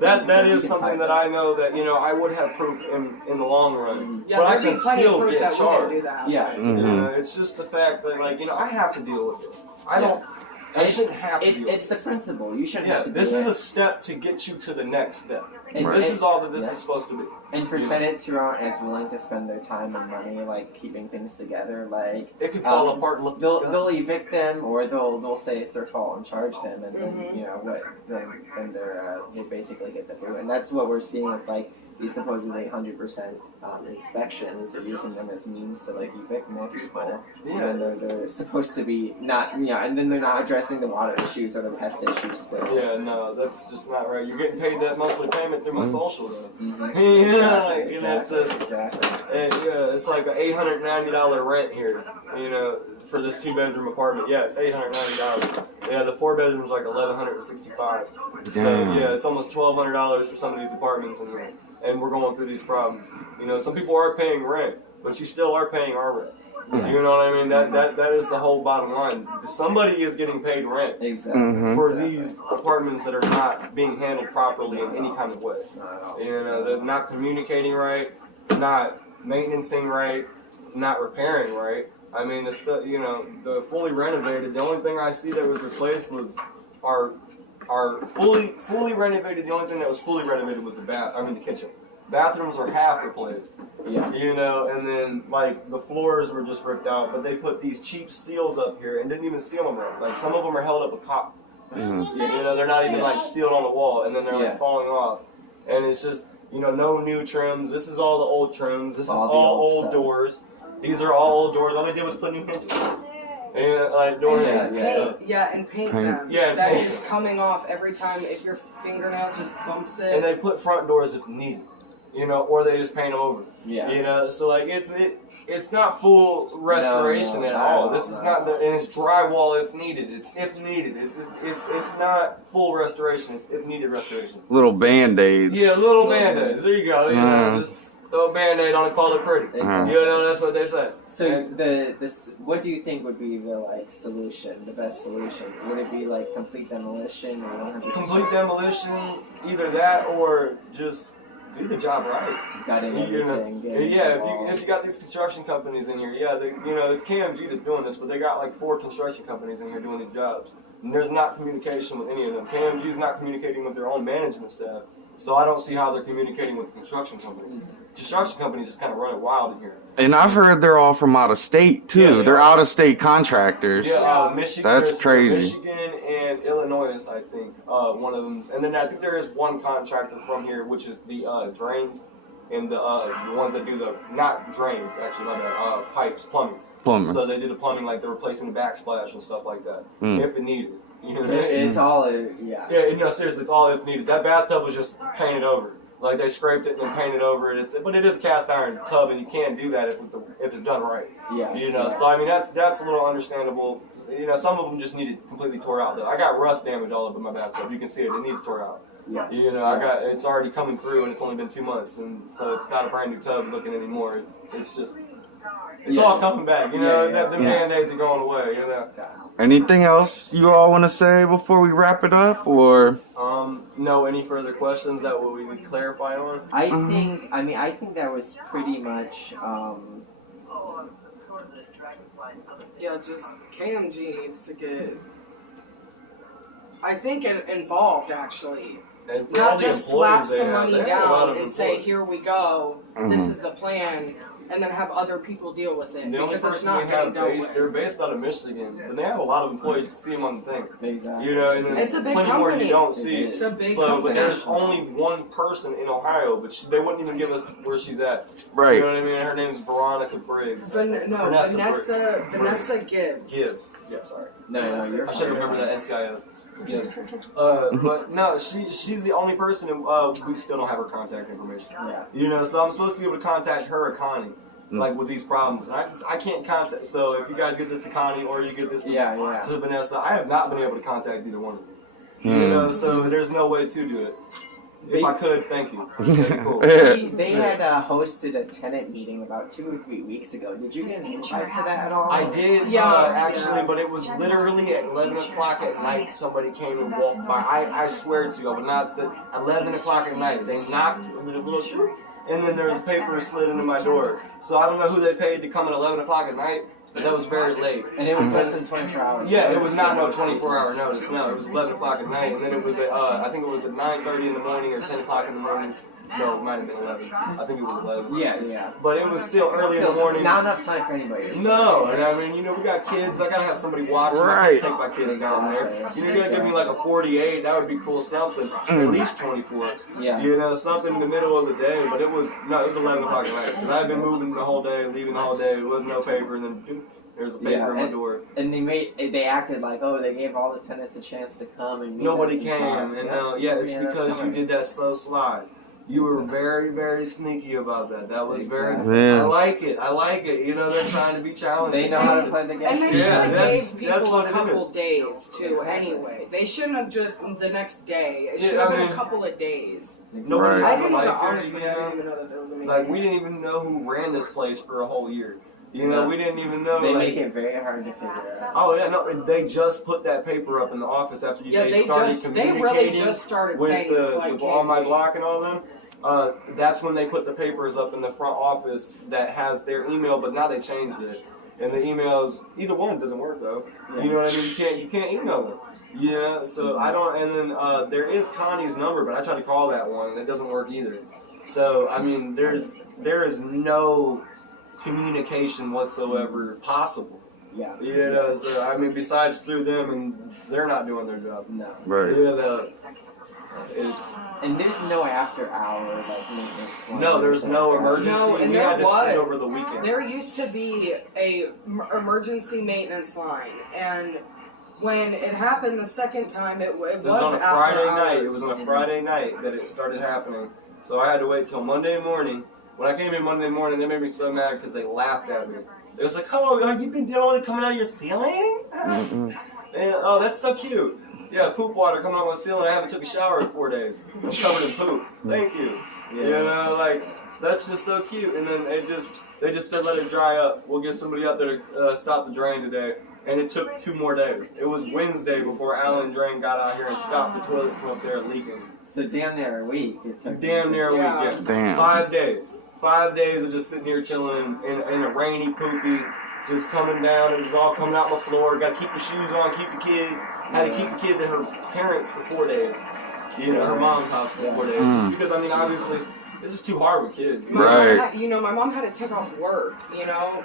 That is something that I know that, you know, I would have proof in the long run. Yeah, but I can still get charged. Yeah. You know, it's just the fact that, like, you know, I have to deal with it. I shouldn't have to deal with it. It's the principle. You shouldn't have to this is a step to get you to the next step. And this is all that this is supposed to be. And for tenants who aren't as willing to spend their time and money, like, keeping things together, like... It can fall apart and look disgusting. They'll evict them, or they'll say it's their fault and charge them, and then, you know, then they basically get the boot. And that's what we're seeing with, like, these supposedly 100% inspections. They're using them as means to, like, evict more people. Yeah. And they're supposed to be not, you know, and then they're not addressing the water issues or the pest issues still. Yeah, no, that's just not right. You're getting paid that monthly payment through my social, though. Exactly. You know, it's just, it's like an $890 rent here, you know, for this 2-bedroom apartment. Yeah, it's $890. Yeah, the 4-bedroom is like $1,165. So yeah, it's almost $1,200 for some of these apartments in here. And we're going through these problems. You know, some people are paying rent, but you still are paying our rent. You know what I mean? That is the whole bottom line. Somebody is getting paid rent for these apartments that are not being handled properly in any kind of way. You know, they're not communicating right, not maintaining right, not repairing right. I mean, you know, the fully renovated. The only thing I see that was replaced was our fully renovated. The only thing that was fully renovated was the kitchen. Bathrooms are half replaced. Yeah. You know, and then, like, the floors were just ripped out, but they put these cheap seals up here and didn't even seal them right. Like, some of them are held up with cop. You know, they're not even, like, sealed on the wall, and then they're, like, falling off. And it's just, you know, no new trims. This is all the old trims. This is all old doors. These are all old doors. All they did was put new hinges. And, like, door hinges. And paint them. Yeah, that is coming off every time if your fingernail just bumps it. And they put front doors if needed. You know, or they just paint them over. Yeah. You know, so like it's not full restoration at all. This is not and it's drywall if needed. It's if needed. It's not full restoration. It's if needed restoration. Little band-aids. Yeah, little band-aids. There you go. You know, just throw a band-aid on it, call it pretty. You know, that's what they say. So what do you think would be the solution, the best solution? Would it be like complete demolition or 100%? Complete demolition, either that or just do the job right. If you got these construction companies in here, it's KMG that's doing this, but they got like 4 construction companies in here doing these jobs. And there's not communication with any of them. KMG's not communicating with their own management staff, so I don't see how they're communicating with the construction company. Construction companies just kind of run it wild in here. And I've heard they're all from out of state too. They're out of state contractors. Yeah, Michigan. That's crazy. Michigan and Illinois, I think, one of them. And then I think there is one contractor from here, which is the drains and the ones that do not drains, actually, pipes, plumbing. So they do the plumbing, like they're replacing the backsplash and stuff like that, if it needed. You know, it's all, no, seriously, it's all if needed. That bathtub was just painted over. Like they scraped it and then painted over it. But it is a cast iron tub, and you can't do that if it's done right. You know, so I mean that's a little understandable. You know, some of them just needed completely tore out. I got rust damage all over my bathtub. You can see it; it needs tore out. You know, it's already coming through, and it's only been 2 months, and so it's not a brand new tub looking anymore. It's just. It's all coming back, you know. The band-aids are going away, you know. Anything else you all want to say before we wrap it up, or? No. Any further questions that we would clarify on? I think that was pretty much. Just KMG needs to get. I think involved actually. Not just slap some money down and say, "Here we go. This is the plan." And then have other people deal with it. The only person we have they're based out of Michigan, but they have a lot of employees. You can see them on the thing. Exactly. You know, and it's a big plenty company. More you don't see. It's a big company. But there's only one person in Ohio, but they wouldn't even give us where she's at. Right. You know what I mean? Her name's Veronica Briggs. Vanessa Gibbs. Yeah, sorry. No, you're. I should remember that NCIS. But no, she's the only person, and we still don't have her contact information. You know, so I'm supposed to be able to contact her or Connie, like with these problems, and I can't contact. So if you guys get this to Connie or you get this to Vanessa, I have not been able to contact either one of you. You know, so there's no way to do it. If I could, thank you. Cool. They had hosted a tenant meeting about 2 or 3 weeks ago. Did you get an invite to that at all? I did, actually, but it was literally at 11 o'clock at night. Somebody came and walked by. I swear to you, I would not say 11 o'clock at night. They knocked a little and then there was paper slid into my door. So I don't know who they paid to come at 11 o'clock at night. But that was very late. And it was less than 24 hours. Yeah, it was not no 24-hour notice. No, it was 11 o'clock at night, and then it was at, I think it was at 9:30 in the morning or 10 o'clock in the morning. No, it might have been 11. I think it was 11. Yeah. But it was still early in the morning. Not enough time for anybody. No, and I mean, you know, we got kids. I gotta have somebody watching. Right. Take my kids down there. You gotta give me like a 48. That would be cool. Something. At least 24. Yeah. You know, something in the middle of the day. But it was 11 o'clock at night because I had been moving the whole day, leaving the whole day. There was no paper, and then. There's a paper in my door. And they acted like, oh, they gave all the tenants a chance to come and meet Nobody us came, and it's because you did that slow slide. You were very, very sneaky about that. That was very. Yeah. I like it. You know, they're trying to be challenging. They know how to play the game. And they should have gave that's people what a it couple is. days too. Anyway, they shouldn't have just the next day. It should have been a couple of days. Nobody Right. I has a didn't even life here, honestly. you I know? didn't even know that there was a meeting. Like we didn't even know who ran this place for a whole year. You know, we didn't even know. They like, make it very hard to figure out. Oh yeah, no, they just put that paper up in the office after they started communicating. They really just started with saying it's like with all my block and all them. That's when they put the papers up in the front office that has their email, but now they changed it. And the emails, either one doesn't work though. You know what I mean? You can't email them. Yeah, so I don't. And then there is Connie's number, but I tried to call that one and it doesn't work either. So I mean, there is no communication whatsoever possible. Yeah. You know, so I mean, besides through them, and they're not doing their job. No. Right. You know, it's And there's no after hour like maintenance. no, there's no emergency. No, and we there had to was. sit over the weekend. There used to be a emergency maintenance line, and when it happened the second time, it was on a after Friday hours. night. It was on a Friday night that it started happening. So I had to wait till Monday morning. When I came in Monday morning, they made me so mad because they laughed at me. It was like, "Oh, you've been dealing with it coming out of your ceiling? And, oh, that's so cute. Yeah, poop water coming out of my ceiling. I haven't took a shower in 4 days. I'm covered in poop. Thank you. You know, like that's just so cute. And then they just said let it dry up. We'll get somebody out there to stop the drain today. And it took 2 more days. It was Wednesday before Allen Drain got out here and stopped the toilet from up there leaking. So damn near a week. It took Damn near a week. Yeah. Damn. 5 days. 5 days of just sitting here chilling in a rainy, poopy, just coming down. It was all coming out my floor. Got to keep the shoes on, keep the kids. Had to keep the kids at her parents for 4 days. You know, her mom's house for 4 days. Just because, I mean, obviously, this is too hard with kids. Right. My mom had to take off work, you know?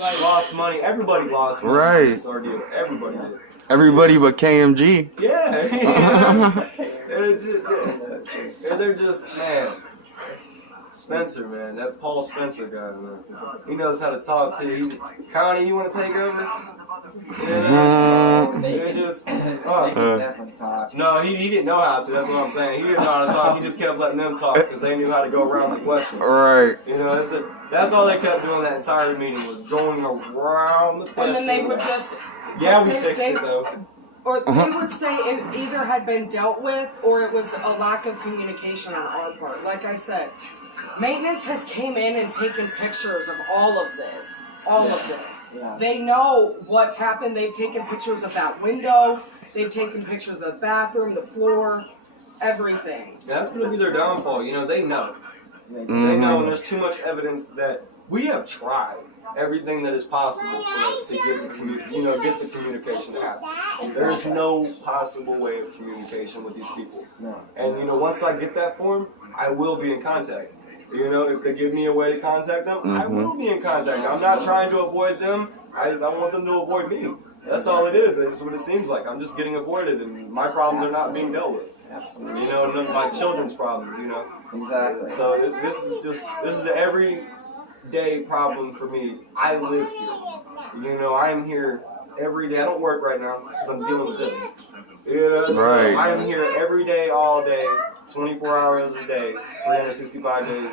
Like, lost money. Everybody lost money. Right. In this ordeal. Everybody did. Everybody but KMG. Yeah. They're just, man. Spencer, man, that Paul Spencer guy, man. He knows how to talk to you. Connie, you want to take over? Yeah. They just, no, he didn't know how to. That's what I'm saying. He didn't know how to talk. He just kept letting them talk because they knew how to go around the question. Right. You know, that's all they kept doing that entire meeting was going around the question. And then they would just... Yeah, we fixed it, though. Or they would say it either had been dealt with or it was a lack of communication on our part. Like I said, maintenance has came in and taken pictures of all of this. All of this. Yeah. They know what's happened. They've taken pictures of that window. They've taken pictures of the bathroom, the floor, everything. That's going to be their downfall. You know, they know. They know, and there's too much evidence that we have tried everything that is possible for us to get the communication to happen. There's no possible way of communication with these people. No. And once I get that form, I will be in contact. If they give me a way to contact them, I will be in contact. I'm not trying to avoid them. I want them to avoid me. That's all it is. That's what it seems like. I'm just getting avoided, and my problems are not being dealt with. Absolutely. None of my children's problems. Exactly. So this is an everyday problem for me. I live here. I'm here every day. I don't work right now because I'm dealing with this. Right. I am here every day, all day, 24 hours a day, 365 days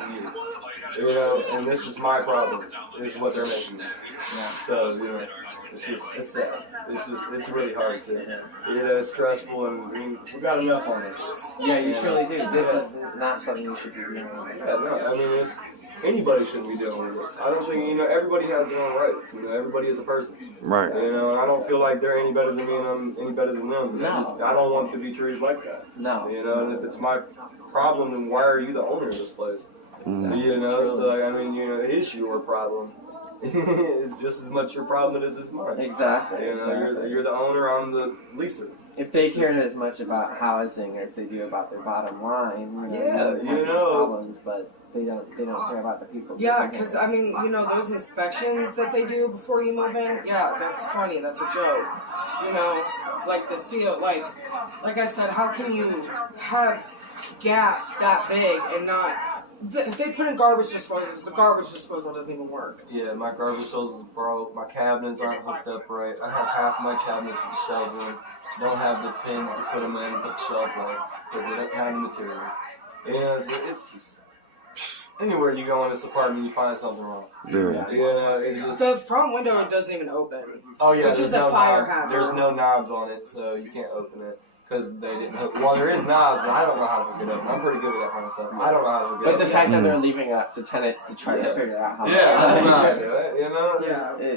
a year. And this is my problem. This is what they're making. So it's sad. It's really hard to, it's stressful, and I mean, we got enough on this. Yeah, you truly do. This is not something you should be doing. Yeah, no, I mean, anybody shouldn't be dealing with it. I don't think, everybody has their own rights. Everybody is a person. Right. And I don't feel like they're any better than me and I'm any better than them. No. I don't want to be treated like that. No. And if it's my problem, then why are you the owner of this place? Mm. So, I mean, it is your problem. It's just as much your problem as it's mine. Exactly. You're the owner, I'm the leaser. If they cared as much about housing as they do about their bottom line, they wouldn't have these problems, but they don't care about the people. Yeah, because I mean, those inspections that they do before you move in. Yeah, that's funny. That's a joke. Like the seal. Like I said, how can you have gaps that big and not? If they put in garbage disposal, the garbage disposal doesn't even work. Yeah, my garbage disposal is broke. My cabinets aren't hooked up right. I have half my cabinets with the shelves in. Don't have the pins to put them in and put the shelves on because they don't have the materials. And it's just anywhere you go in this apartment, you find something wrong. Yeah. It's just The front window doesn't even open. oh yeah, which is there's a no fire knob. hazard. There's no knobs on it, so you can't open it. Because they didn't hook. Well, there is knobs, but I don't know how to hook it up. I'm pretty good with that kind of stuff. I don't know how to hook it up. But the fact that they're leaving it up to tenants to try to figure out how. I don't know how to do it. Yeah.